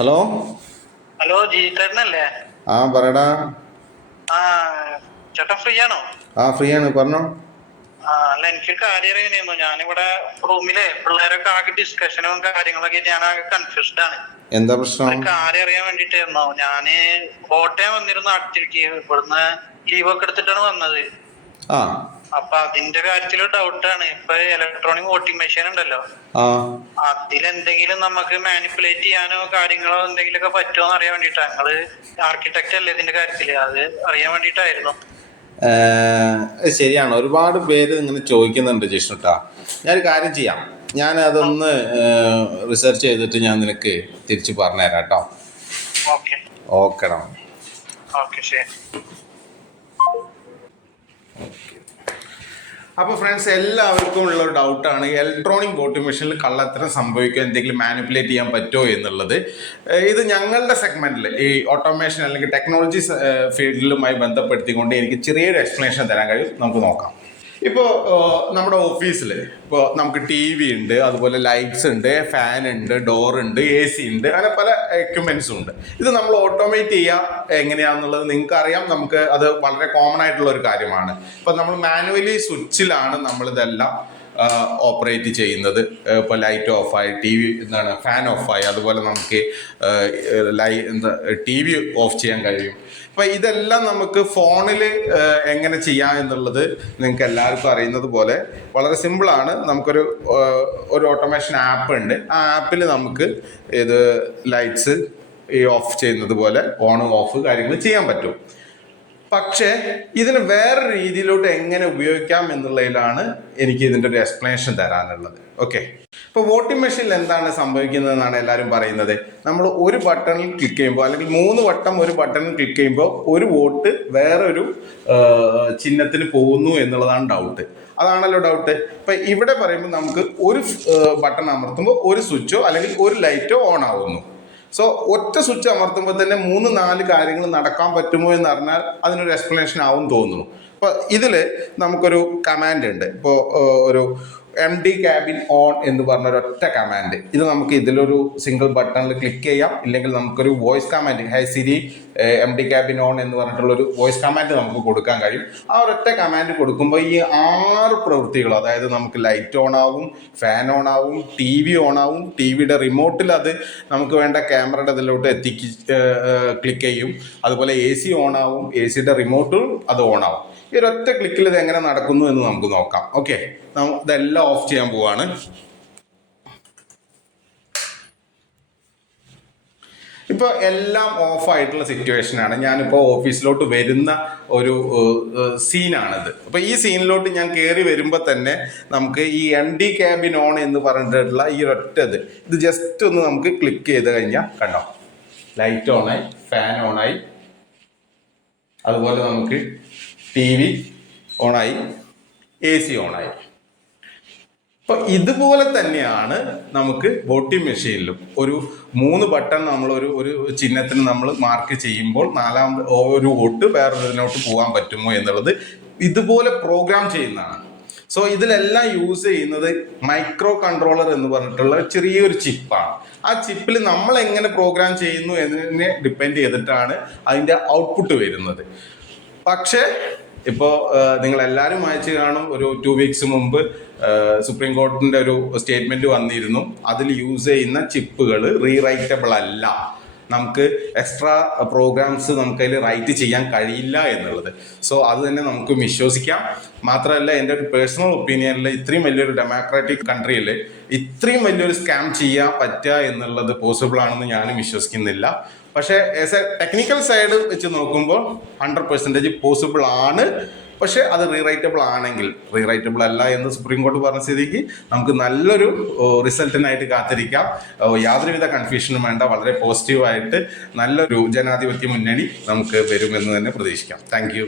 Hello hello ജിതേട്ടനല്ലേ? പറയടാ. ചേട്ടൻ free ആണോ? ഫ്രീ ആണ്, പറഞ്ഞോ. അല്ല, എനിക്ക് കാര്യം അറിയാനായിരുന്നു. ഞാനിവിടെ റൂമിലെ പിള്ളേരൊക്കെ ആകെ ഡിസ്കഷനും കാര്യങ്ങളൊക്കെ ഞാൻ ആകെ കൺഫ്യൂസ്ഡ് ആണ്. എന്താ പ്രശ്നം? കാര്യം അറിയാൻ വേണ്ടിട്ടായിരുന്നോ. ഞാന് കോട്ടയം വന്നിരുന്നു നാട്ടിലേക്ക്. ഇവിടുന്ന് ലീവൊക്കെ എടുത്തിട്ടാണ് വന്നത്. അപ്പൊ അതിന്റെ കാര്യത്തില് ഡൗട്ടാണ്. ഇപ്പൊ ഇലക്ട്രോണിക് വോട്ടിംഗ് മെഷീൻ ഉണ്ടല്ലോ, അതിലെന്തെങ്കിലും നമുക്ക് മാനിപ്പുലേറ്റ് ചെയ്യാനോ കാര്യങ്ങളോ എന്തെങ്കിലുമൊക്കെ പറ്റുമോ എന്ന് അറിയാൻ വേണ്ടിട്ടാ. നിങ്ങള് ആർക്കിടെക്ട് അല്ലേ ഇതിന്റെ കാര്യത്തില്, അത് അറിയാൻ വേണ്ടിട്ടായിരുന്നു. ശരിയാണ്, ഒരുപാട് പേര് ഇങ്ങനെ ചോദിക്കുന്നുണ്ട് ജിഷ്ണുട്ടാ. ഞാനൊരു കാര്യം ചെയ്യാം, ഞാൻ അതൊന്ന് റിസർച്ച് ചെയ്തിട്ട് ഞാൻ നിനക്ക് തിരിച്ചു പറഞ്ഞുതരാം കേട്ടോ. ഓക്കെടാ. ശരി. അപ്പോൾ ഫ്രണ്ട്സ്, എല്ലാവർക്കും ഉള്ള ഒരു ഡൗട്ടാണ് ഇലക്ട്രോണിക് വോട്ടിംഗ് മെഷീനിൽ കള്ളത്തരം സംഭവിക്കുക, എന്തെങ്കിലും മാനിപ്പുലേറ്റ് ചെയ്യാൻ പറ്റുമോ എന്നുള്ളത്. ഇത് ഞങ്ങളുടെ സെഗ്മെന്റിൽ ഈ ഓട്ടോമേഷൻ അല്ലെങ്കിൽ ടെക്നോളജി ഫീൽഡിലുമായി ബന്ധപ്പെടുത്തിക്കൊണ്ട് എനിക്ക് ചെറിയൊരു എക്സ്പ്ലനേഷൻ തരാൻ കഴിയും. നമുക്ക് നോക്കാം. ഇപ്പോൾ നമ്മുടെ ഓഫീസിൽ ഇപ്പോൾ നമുക്ക് ടി വി ഉണ്ട്, അതുപോലെ ലൈറ്റ്സ് ഉണ്ട്, ഫാൻ ഉണ്ട്, ഡോർ ഉണ്ട്, AC ഉണ്ട്, അങ്ങനെ പല എക്യുപ്മെന്റ്സും ഉണ്ട്. ഇത് നമ്മൾ ഓട്ടോമേറ്റ് ചെയ്യുക എങ്ങനെയാണെന്നുള്ളത് നിങ്ങൾക്ക് അറിയാം. നമുക്ക് അത് വളരെ കോമൺ ആയിട്ടുള്ള ഒരു കാര്യമാണ്. ഇപ്പം നമ്മൾ മാനുവലി സ്വിച്ചിലാണ് നമ്മളിതെല്ലാം ഓപ്പറേറ്റ് ചെയ്യുന്നത്. ഇപ്പോൾ ലൈറ്റ് ഓഫായി, ഫാൻ ഓഫായി, അതുപോലെ നമുക്ക് TV ഓഫ് ചെയ്യാൻ കഴിയും. അപ്പം ഇതെല്ലാം നമുക്ക് ഫോണിൽ എങ്ങനെ ചെയ്യാം എന്നുള്ളത് നിങ്ങൾക്ക് എല്ലാവർക്കും അറിയുന്നത് പോലെ വളരെ സിമ്പിളാണ്. നമുക്കൊരു ഓട്ടോമേഷൻ ആപ്പ് ഉണ്ട്. ആ ആപ്പിൽ നമുക്ക് ഇത് ലൈറ്റ്സ് ഓഫ് ചെയ്യുന്നത് പോലെ ഓൺ ഓഫ് കാര്യങ്ങൾ ചെയ്യാൻ പറ്റും. പക്ഷേ ഇതിന് വേറെ രീതിയിലോട്ട് എങ്ങനെ ഉപയോഗിക്കാം എന്നുള്ളതിലാണ് എനിക്ക് ഇതിൻ്റെ ഒരു എക്സ്പ്ലനേഷൻ തരാനുള്ളത്. ഓക്കെ, ഇപ്പോൾ വോട്ടിംഗ് മെഷീനിൽ എന്താണ് സംഭവിക്കുന്നതെന്നാണ് എല്ലാവരും പറയുന്നത്. നമ്മൾ ഒരു ബട്ടണിൽ ക്ലിക്ക് ചെയ്യുമ്പോൾ, അല്ലെങ്കിൽ 3 വട്ടം ഒരു ബട്ടണിൽ ക്ലിക്ക് ചെയ്യുമ്പോൾ ഒരു വോട്ട് വേറൊരു ചിഹ്നത്തിന് പോകുന്നു എന്നുള്ളതാണ് ഡൗട്ട്. അതാണല്ലോ ഡൗട്ട്. ഇപ്പം ഇവിടെ പറയുമ്പോൾ നമുക്ക് ഒരു ബട്ടൺ അമർത്തുമ്പോൾ ഒരു സ്വിച്ചോ അല്ലെങ്കിൽ ഒരു ലൈറ്റോ ഓൺ ആവുന്നു. സോ ഒറ്റ സ്വിച്ച് അമർത്തുമ്പോൾ തന്നെ 3-4 കാര്യങ്ങൾ നടക്കാൻ പറ്റുമോ എന്ന് അറിഞ്ഞാൽ അതിനൊരു എക്സ്പ്ലനേഷൻ ആവും തോന്നുന്നു. അപ്പോൾ ഇതിൽ നമുക്കൊരു കമാൻഡ് ഉണ്ട്. ഇപ്പോൾ ഒരു MD ക്യാബിൻ ഓൺ എന്ന് പറഞ്ഞൊരൊറ്റ കമാൻഡ്. ഇത് നമുക്ക് ഇതിലൊരു സിംഗിൾ ബട്ടണിൽ ക്ലിക്ക് ചെയ്യാം, ഇല്ലെങ്കിൽ നമുക്കൊരു voice command, hi Siri MD cabin on എന്ന് പറഞ്ഞിട്ടുള്ളൊരു വോയിസ് കമാൻഡ് നമുക്ക് കൊടുക്കാൻ കഴിയും. ആ ഒരൊറ്റ കമാൻഡ് കൊടുക്കുമ്പോൾ ഈ 6 പ്രവൃത്തികളും, അതായത് നമുക്ക് ലൈറ്റ് ഓൺ ആവും, ഫാൻ ഓൺ ആവും, TV ഓൺ ആവും, TVയുടെ റിമോട്ടിൽ അത് നമുക്ക് വേണ്ട ക്യാമറയുടെ ഇതിലോട്ട് ക്ലിക്ക് ചെയ്യും, അതുപോലെ AC ഓൺ ആവും, ACയുടെ റിമോട്ടും അത് ഓൺ ആവും. ഈ ഒരൊറ്റ ക്ലിക്കിൽ ഇത് എങ്ങനെ നടക്കുന്നു എന്ന് നമുക്ക് നോക്കാം. ഓക്കെ, ഇതെല്ലാം ഓഫ് ചെയ്യാൻ പോവാണ്. ഇപ്പോൾ എല്ലാം ഓഫായിട്ടുള്ള സിറ്റുവേഷനാണ്. ഞാനിപ്പോൾ ഓഫീസിലോട്ട് വരുന്ന ഒരു സീനാണിത്. അപ്പോൾ ഈ സീനിലോട്ട് ഞാൻ കയറി വരുമ്പോൾ തന്നെ നമുക്ക് ഈ MD ക്യാബിൻ ഓൺ എന്ന് പറഞ്ഞിട്ടുള്ള ഈ ഇത് ജസ്റ്റ് ഒന്ന് നമുക്ക് ക്ലിക്ക് ചെയ്ത് കഴിഞ്ഞാൽ കണ്ടോ, ലൈറ്റ് ഓണായി, ഫാൻ ഓണായി, അതുപോലെ നമുക്ക് TV ഓണായി, AC ഓണായി. അപ്പോൾ ഇതുപോലെ തന്നെയാണ് നമുക്ക് വോട്ടിംഗ് മെഷീനിലും ഒരു 3 ബട്ടൺ നമ്മൾ ഒരു ചിഹ്നത്തിന് നമ്മൾ മാർക്ക് ചെയ്യുമ്പോൾ 4ാമത് ഒരു വോട്ട് വേറൊരിതിനോട്ട് പോകാൻ പറ്റുമോ എന്നുള്ളത് ഇതുപോലെ പ്രോഗ്രാം ചെയ്യുന്നതാണ്. സോ ഇതിലെല്ലാം യൂസ് ചെയ്യുന്നത് മൈക്രോ കൺട്രോളർ എന്ന് പറഞ്ഞിട്ടുള്ള ചെറിയൊരു ചിപ്പാണ്. ആ ചിപ്പിൽ നമ്മൾ എങ്ങനെ പ്രോഗ്രാം ചെയ്യുന്നു എന്നതിനെ ഡിപ്പെൻഡ് ചെയ്തിട്ടാണ് അതിൻ്റെ ഔട്ട്പുട്ട് വരുന്നത്. പക്ഷേ ഇപ്പോൾ നിങ്ങളെല്ലാവരും വായിച്ചു കാണും, ഒരു 2 വീക്സ് മുമ്പ് സുപ്രീം കോടതിൻ്റെ ഒരു സ്റ്റേറ്റ്മെൻറ്റ് വന്നിരുന്നു. അതിൽ യൂസ് ചെയ്യുന്ന ചിപ്പുകൾ റീറൈറ്റബിൾ അല്ല, നമുക്ക് എക്സ്ട്രാ പ്രോഗ്രാംസ് നമുക്കതിൽ റൈറ്റ് ചെയ്യാൻ കഴിയില്ല എന്നുള്ളത്. സോ അത് തന്നെ നമുക്ക് വിശ്വസിക്കാം. മാത്രമല്ല, എൻ്റെ ഒരു പേഴ്സണൽ ഒപ്പീനിയനിൽ ഇത്രയും വലിയൊരു ഡെമോക്രാറ്റിക് കൺട്രിയിൽ ഇത്രയും വലിയൊരു സ്കാം ചെയ്യാൻ പറ്റുക എന്നുള്ളത് പോസിബിൾ ആണെന്ന് ഞാനും വിശ്വസിക്കുന്നില്ല. പക്ഷേ ആസ് എ ടെക്നിക്കൽ സൈഡ് വെച്ച് നോക്കുമ്പോൾ 100% പോസിബിൾ ആണ്. പക്ഷേ അത് റീറൈറ്റബിൾ ആണെങ്കിൽ, റീറൈറ്റബിൾ അല്ല എന്ന് സുപ്രീം കോടതി പറഞ്ഞ സ്ഥിതിക്ക് നമുക്ക് നല്ലൊരു റിസൾട്ടിനായിട്ട് കാത്തിരിക്കാം. യാതൊരുവിധ കൺഫ്യൂഷനും വേണ്ട. വളരെ പോസിറ്റീവായിട്ട് നല്ലൊരു ജനാധിപത്യ മുന്നണി നമുക്ക് വരുമെന്ന് തന്നെ പ്രതീക്ഷിക്കാം. Thank you.